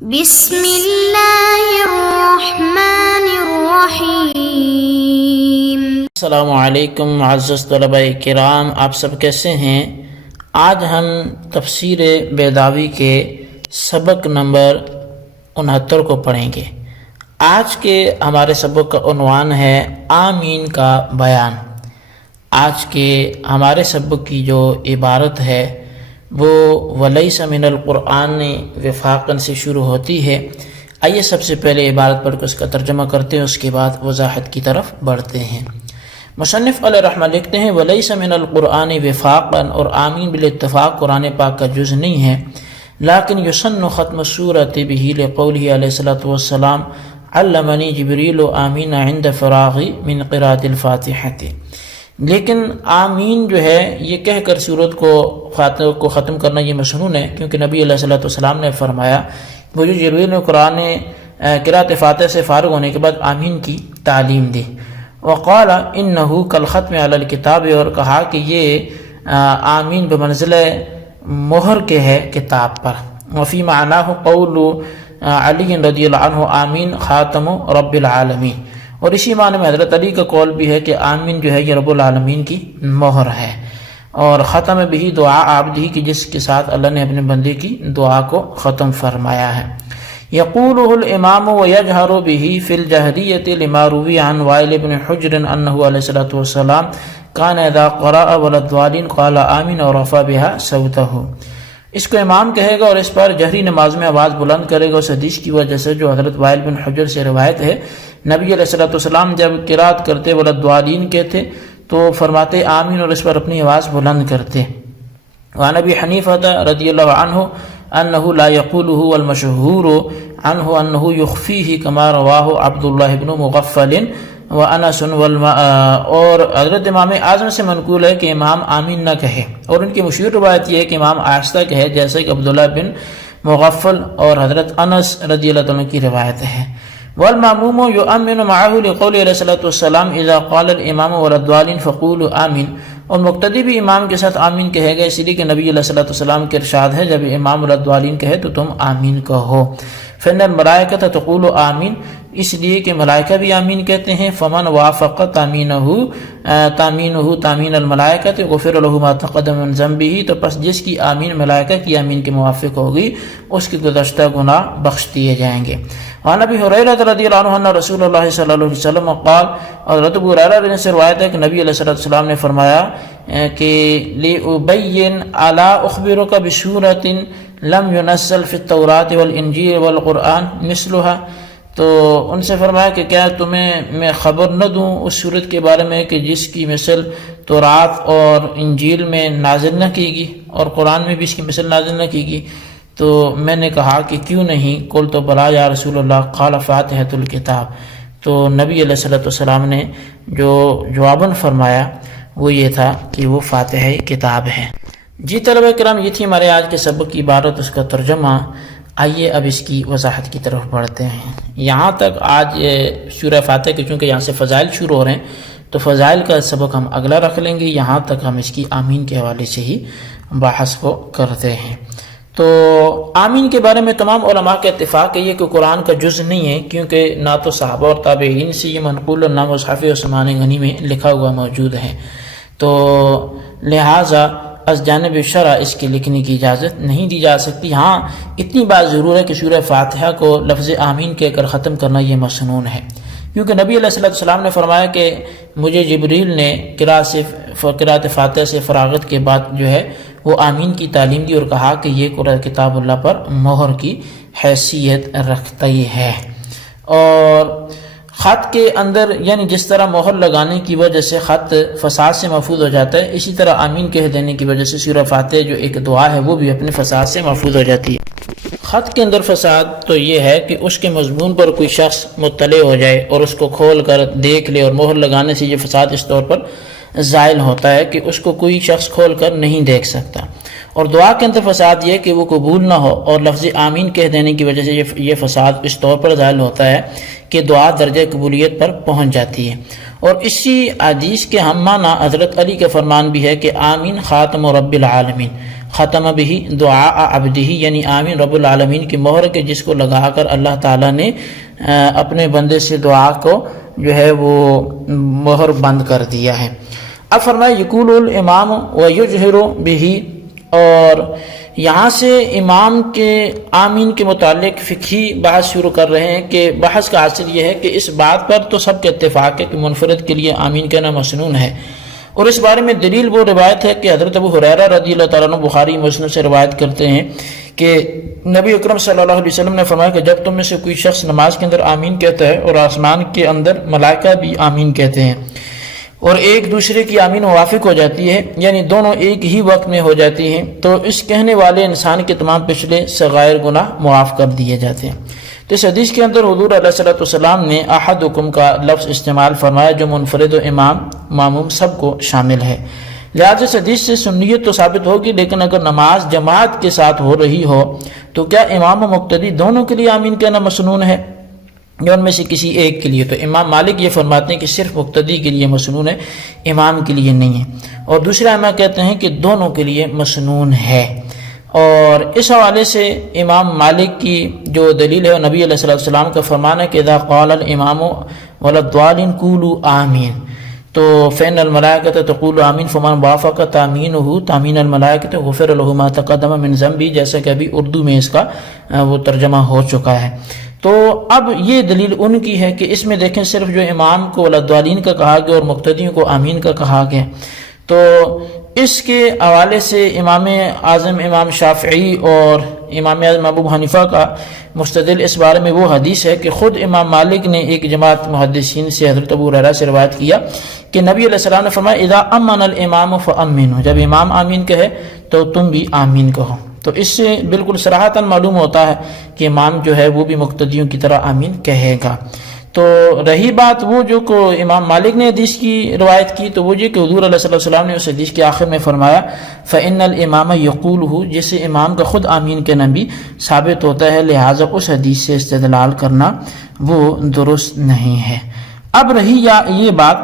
بسم اللہ الرحمن الرحیم۔ السلام علیکم معزز طلباء کرام، آپ سب کیسے ہیں؟ آج ہم تفسیر بیضاوی کے سبق نمبر 69 کو پڑھیں گے۔ آج کے ہمارے سبق کا عنوان ہے آمین کا بیان۔ آج کے ہمارے سبق کی جو عبارت ہے وہ وَلَيْسَ مِنَ الْقُرْآنِ وفاقاً سے شروع ہوتی ہے۔ آئیے سب سے پہلے عبارت پڑھ کے اس کا ترجمہ کرتے ہیں، اس کے بعد وضاحت کی طرف بڑھتے ہیں۔ مصنف علیہ رحمہ لکھتے ہیں وَلَيْسَ مِنَ الْقُرْآنِ وفاقاً، اور آمین بالاتفاق قرآن پاک کا جز نہیں ہے، لیکن یسن ختم السورۃ بہ لقولہ علیہ الصلوۃ والسلام علمنی جبریل آمین عند فراغی من قراءۃ الفاتحۃ، لیکن آمین جو ہے یہ کہہ کر سورت کو ختم کرنا یہ مسنون ہے، کیونکہ نبی علیہ الصلوۃ والسلام نے فرمایا مجھے جبریل نے قرآن قراءۃ فاتحہ سے فارغ ہونے کے بعد آمین کی تعلیم دی۔ وقال انہ کالختم علی الکتاب، اور کہا کہ یہ آمین بمنزلہ مہر کے ہے کتاب پر۔ وفی معناہ قول علی رضی اللہ عنہ آمین خاتم رب العالمین، اور اسی معنی میں حضرت علی کا قول بھی ہے کہ آمین جو ہے یہ رب العالمین کی مہر ہے، اور ختم بھی دعا عبدہ کی، جس کے ساتھ اللہ نے اپنے بندے کی دعا کو ختم فرمایا ہے۔ یقولہ الامام ویجہر بہ فی الجہریۃ لما روی عن وائل بن حجر انہ علیہ الصلوۃ والسلام کان اذا قرأ ولا الضالین قال آمین ورفع بها صوتہ۔ اس کو امام کہے گا اور اس پر جہری نماز میں آواز بلند کرے گا، اس حدیث کی وجہ سے جو حضرت وائل بن حجر سے روایت ہے۔ نبی علیہ الصلوۃ والسلام جب قرات کرتے ولا الضالین کہتے تو فرماتے آمین اور اس پر اپنی آواز بلند کرتے۔ وعن ابی حنیفہ رضی اللہ عنہ انہ لا یقولہ والمشہور عنہ انہ یخفیہ کما رواہ عبداللہ بن مغفل وانس اور حضرت امام اعظم سے منقول ہے کہ امام آمین نہ کہے، اور ان کی مشہور روایت یہ ہے کہ امام آہستہ کہے، جیسے کہ عبداللہ بن مغفل اور حضرت انس رضی اللہ عنہ کی روایت ہے۔ والماموم یؤمن معه لقول علیہ الصلوۃ والسلام اذا قال الامام ولا الضالین فقولوا آمین، اور مقتدی بھی امام کے ساتھ آمین کہے گا، اس لیے کہ نبی علیہ الصلوۃ والسلام کے ارشاد ہے جب امام ولا الضالین کہے تو تم آمین کہو۔ فإن الملائکۃ تقول آمین، اس لیے کہ ملائکہ بھی آمین کہتے ہیں۔ فمن وافق تامینہ تامین الملائکۃ غفر له ما تقدم من ذنبہ، تو پس جس کی آمین ملائکہ کی آمین کے موافق ہوگی اس کے گزشتہ گناہ بخش دیے جائیں گے۔ وعن ابی ہریرہ رضی اللہ عنہ ان رسول اللہ صلی اللہ علیہ وسلم قال، اور حضرت ابو ہریرہ سے روایت ہے کہ نبی علیہ الصلوۃ والسلام نے فرمایا کہ لأبین الا اخبرک بسورۃ لم ينزل فی التوراۃ والانجیل والقرآن مثلها، تو ان سے فرمایا کہ کیا تمہیں میں خبر نہ دوں اس صورت کے بارے میں کہ جس کی مثل تورات اور انجیل میں نازل نہ کی گی اور قرآن میں بھی اس کی مثل نازل نہ کی گی؟ تو میں نے کہا کہ کیوں نہیں؟ قلت بلا یا رسول اللہ، قال فاتحۃ الکتاب، تو نبی علیہ الصلوۃ والسلام نے جو جواباً فرمایا وہ یہ تھا کہ وہ فاتحہ کتاب ہے۔ جی طلبہ کرام، یہ تھی ہمارے آج کے سبق کی عبارت، اس کا ترجمہ۔ آئیے اب اس کی وضاحت کی طرف بڑھتے ہیں۔ یہاں تک آج سورہ فاتحہ کے چونکہ یہاں سے فضائل شروع ہو رہے ہیں تو فضائل کا سبق ہم اگلا رکھ لیں گے، یہاں تک ہم اس کی آمین کے حوالے سے ہی بحث کو کرتے ہیں۔ تو آمین کے بارے میں تمام علماء کا اتفاق ہے یہ کہ قرآن کا جز نہیں ہے، کیونکہ نہ تو صحابہ اور تابعین سے یہ منقول اور نہ مصحف عثمان غنی میں لکھا ہوا موجود ہے، تو لہٰذا از جانب شرع اس کے لکھنے کی اجازت نہیں دی جا سکتی۔ ہاں اتنی بات ضرور ہے کہ سورہ فاتحہ کو لفظ آمین کہہ کر ختم کرنا یہ مسنون ہے، کیونکہ نبی علیہ السلام نے فرمایا کہ مجھے جبریل نے قراءۃ فاتحہ سے فراغت کے بعد جو ہے وہ آمین کی تعلیم دی اور کہا کہ یہ قرآن کتاب اللہ پر مہر کی حیثیت رکھتا ہی ہے۔ اور خط کے اندر یعنی جس طرح مہر لگانے کی وجہ سے خط فساد سے محفوظ ہو جاتا ہے، اسی طرح آمین کہہ دینے کی وجہ سے سورہ فاتحہ جو ایک دعا ہے وہ بھی اپنے فساد سے محفوظ ہو جاتی ہے۔ خط کے اندر فساد تو یہ ہے کہ اس کے مضمون پر کوئی شخص مطلع ہو جائے اور اس کو کھول کر دیکھ لے، اور مہر لگانے سے یہ فساد اس طور پر زائل ہوتا ہے کہ اس کو کوئی شخص کھول کر نہیں دیکھ سکتا۔ اور دعا کے اندر فساد یہ کہ وہ قبول نہ ہو، اور لفظ آمین کہہ دینے کی وجہ سے یہ فساد اس طور پر ظاہر ہوتا ہے کہ دعا درجہ قبولیت پر پہنچ جاتی ہے۔ اور اسی حدیث کے ہم معنی حضرت علی کا فرمان بھی ہے کہ آمین خاتم رب العالمین، ختم بھی دعاء عبدہ، یعنی آمین رب العالمین کی مہر کے جس کو لگا کر اللہ تعالیٰ نے اپنے بندے سے دعا کو جو ہے وہ مہر بند کر دیا ہے۔ اب فرمایا یقول الامام ویجہر بہ، اور یہاں سے امام کے آمین کے متعلق فقہی بحث شروع کر رہے ہیں کہ بحث کا حاصل یہ ہے کہ اس بات پر تو سب کے اتفاق ہے کہ منفرد کے لیے آمین کہنا مسنون ہے، اور اس بارے میں دلیل وہ روایت ہے کہ حضرت ابو ہریرہ رضی اللہ تعالیٰ عنہ بخاری مسلم سے روایت کرتے ہیں کہ نبی اکرم صلی اللہ علیہ وسلم نے فرمایا کہ جب تم میں سے کوئی شخص نماز کے اندر آمین کہتا ہے اور آسمان کے اندر ملائکہ بھی آمین کہتے ہیں اور ایک دوسرے کی آمین موافق ہو جاتی ہے، یعنی دونوں ایک ہی وقت میں ہو جاتی ہیں، تو اس کہنے والے انسان کے تمام پچھلے صغائر گناہ معاف کر دیے جاتے ہیں۔ تو اس حدیث کے اندر حضور علیہ الصلوۃ والسلام نے احدکم کا لفظ استعمال فرمایا جو منفرد و امام ماموم سب کو شامل ہے، لہٰذا اس حدیث سے سنیت تو ثابت ہوگی، لیکن اگر نماز جماعت کے ساتھ ہو رہی ہو تو کیا امام و مقتدی دونوں کے لیے آمین کہنا مسنون ہے یا ان میں سے کسی ایک کے لیے؟ تو امام مالک یہ فرماتے ہیں کہ صرف مقتدی کے لیے مسنون ہے، امام کے لیے نہیں ہے، اور دوسرے امام کہتے ہیں کہ دونوں کے لیے مسنون ہے۔ اور اس حوالے سے امام مالک کی جو دلیل ہے وہ نبی علیہ الصلوۃ والسلام کا فرمان ہے کہ اذا قال الامام ولا الضالین قولوا آمین، تو فإن الملائکۃ تقول آمین فمن وافق تامینہ تامین الملائکۃ غفر له ما تقدم من ذنبہ، جیسا کہ ابھی اردو میں اس کا وہ ترجمہ ہو چکا ہے۔ تو اب یہ دلیل ان کی ہے کہ اس میں دیکھیں صرف جو امام کو ولا الضالین کا کہا گیا اور مقتدیوں کو آمین کا کہا گیا، تو اس کے حوالے سے امام اعظم امام شافعی اور امام اعظم ابو حنیفہ کا مستدل اس بارے میں وہ حدیث ہے کہ خود امام مالک نے ایک جماعت محدثین سے حضرت ابو ہریرہ سے روایت کیا کہ نبی علیہ السلام نے فرمایا اذا امن الامام فامنوا، جب امام آمین کہے تو تم بھی آمین کہو۔ تو اس سے بالکل صراحتاً معلوم ہوتا ہے کہ امام جو ہے وہ بھی مقتدیوں کی طرح آمین کہے گا۔ تو رہی بات وہ جو کو امام مالک نے حدیث کی روایت کی، تو وہ یہ کہ حضور علیہ السلام نے اس حدیث کے آخر میں فرمایا فإن الامام یقولہ، جس سے امام کا خود آمین کہنا بھی ثابت ہوتا ہے، لہٰذا اس حدیث سے استدلال کرنا وہ درست نہیں ہے۔ اب رہی یہ بات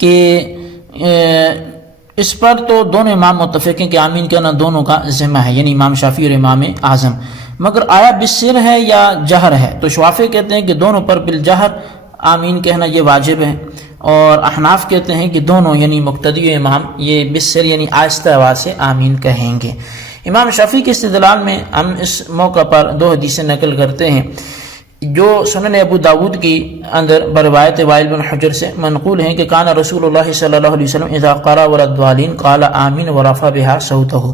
کہ اس پر تو دونوں امام متفق ہیں کہ آمین کہنا دونوں کا ذمہ ہے، یعنی امام شافعی اور امام اعظم، مگر آیا بالسر ہے یا جہر ہے؟ تو شافعی کہتے ہیں کہ دونوں پر بالجہر آمین کہنا یہ واجب ہے، اور احناف کہتے ہیں کہ دونوں یعنی مقتدی و امام یہ بالسر یعنی آہستہ آواز سے آمین کہیں گے۔ امام شافعی کے استدلال میں ہم اس موقع پر دو حدیثیں نقل کرتے ہیں جو سنن ابو داود کی اندر بروایت وائل بن حجر سے منقول ہیں کہ کان رسول اللہ صلی اللہ علیہ وسلم اذا قرأ ولا الضالین قال آمین ورفع بها صوتہ،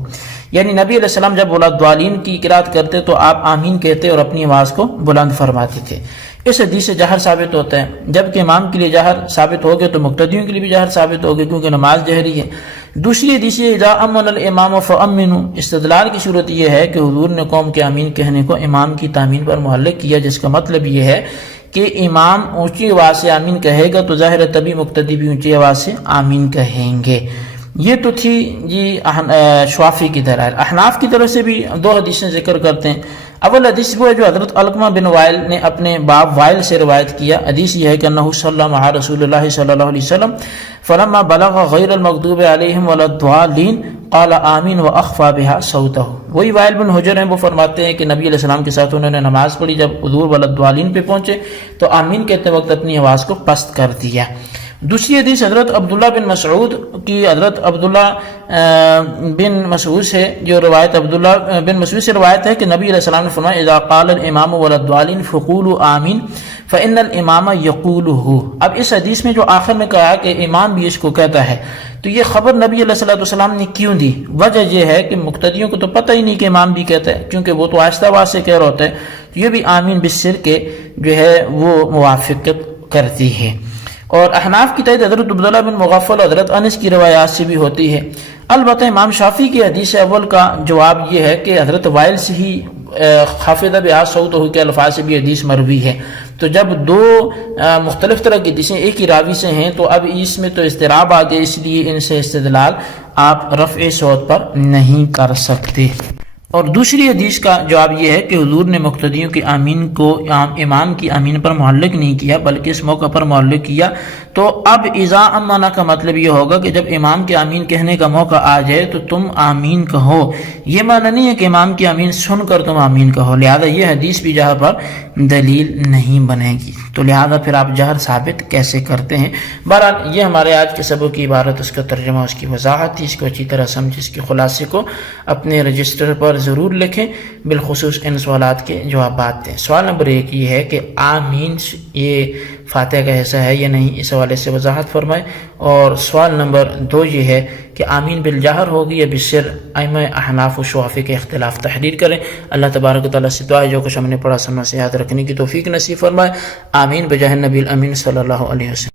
یعنی نبی علیہ السلام جب ولا الضالین کی قرات کرتے تو آپ آمین کہتے اور اپنی آواز کو بلند فرماتے تھے۔ اس حدیث سے جہر ثابت ہوتا ہے، جبکہ امام کے لیے جہر ثابت ہو گیا تو مقتدیوں کے لیے بھی جہر ثابت ہو گیا کیونکہ نماز جہری ہے۔ دوسری حدیث اذا امن الامام فامنوا، استدلال کی صورت یہ ہے کہ حضور نے قوم کے آمین کہنے کو امام کی تامین پر معلق کیا، جس کا مطلب یہ ہے کہ امام اونچی آواز سے آمین کہے گا تو ظاہر ہے تبھی مقتدی بھی اونچی آواز سے آمین کہیں گے۔ یہ تو تھی جی شافعی کی دلائل۔ احناف کی طرف سے بھی دو حدیثیں ذکر کرتے ہیں۔ اول حدیث وہ ہے جو حضرت علقمہ بن وائل نے اپنے باپ وائل سے روایت کیا، حدیث یہ ہے کہ انہ صلی مع رسول اللہ صلی اللہ علیہ وسلم فلما بلغ غیر المغضوب علیہم ولا الضالین قال آمین واخفى بها صوتہ۔ وہی وائل بن حجر ہیں، وہ فرماتے ہیں کہ نبی علیہ السلام کے ساتھ انہوں نے نماز پڑھی، جب حضور ولا الضالین پہ پہنچے تو آمین کہتے وقت اپنی آواز کو پست کر دیا۔ دوسری حدیث حضرت عبداللہ بن مسعود کی، حضرت عبداللہ بن مسعود سے جو روایت عبداللہ بن مسعود سے روایت ہے کہ نبی علیہ السلام نے فرمایا اذا قال الامام ولا الضالین فقولوا آمین فإن الامام یقولہ۔ اب اس حدیث میں جو آخر میں کہا کہ امام بھی اس کو کہتا ہے، تو یہ خبر نبی علیہ السلام نے کیوں دی؟ وجہ یہ ہے کہ مقتدیوں کو تو پتہ ہی نہیں کہ امام بھی کہتا ہے، کیونکہ وہ تو آہستہ آواز سے کہہ رہا ہوتا ہے، تو یہ بھی آمین بالسر کے جو ہے وہ موافقت کرتی ہے۔ اور احناف کی تائید حضرت عبداللہ بن مغفل اور حضرت انس کی روایات سے بھی ہوتی ہے۔ البتہ امام شافعی کی حدیث اول کا جواب یہ ہے کہ حضرت وائل سے ہی خافضہ بها صوتہ کے الفاظ سے بھی حدیث مروی ہے، تو جب دو مختلف طرح کی حدیثیں ایک ہی راوی سے ہیں تو اب اس میں تو اضطراب آ گیا، اس لیے ان سے استدلال آپ رفع صوت پر نہیں کر سکتے۔ اور دوسری حدیث کا جواب یہ ہے کہ حضور نے مقتدیوں کی آمین کو امام کی آمین پر معلق نہیں کیا، بلکہ اس موقع پر معلق کیا تو اب اذا امنا کا مطلب یہ ہوگا کہ جب امام کے آمین کہنے کا موقع آ جائے تو تم آمین کہو. یہ معنی نہیں ہے کہ امام کی آمین سن کر تم آمین کہو، لہذا یہ حدیث بھی جہاں پر دلیل نہیں بنے گی، تو لہذا پھر آپ جہر ثابت کیسے کرتے ہیں. بہرحال یہ ہمارے آج کے سبق کی عبارت، اس کا ترجمہ، اس کی وضاحت تھی. اس کو اچھی طرح سمجھ، اس کے خلاصے کو اپنے رجسٹر پر ضرور لکھیں، بالخصوص ان سوالات کے جوابات دیں. سوال نمبر 1 یہ ہے کہ آمین یہ فاتحہ کا حصہ ہے یا نہیں، اس حوالے سے وضاحت فرمائے. اور سوال نمبر 2 یہ ہے کہ آمین بالجہر ہوگی یا بالسر، ائمہ احناف و شوافی کے اختلاف تحریر کریں. اللہ تبارک و تعالیٰ سے دعا ہے جو کچھ ہم نے پڑھا سمجھ سے یاد رکھنے کی توفیق نصیب فرمائے. آمین بجاہ النبی الامین صلی اللہ علیہ وسلم.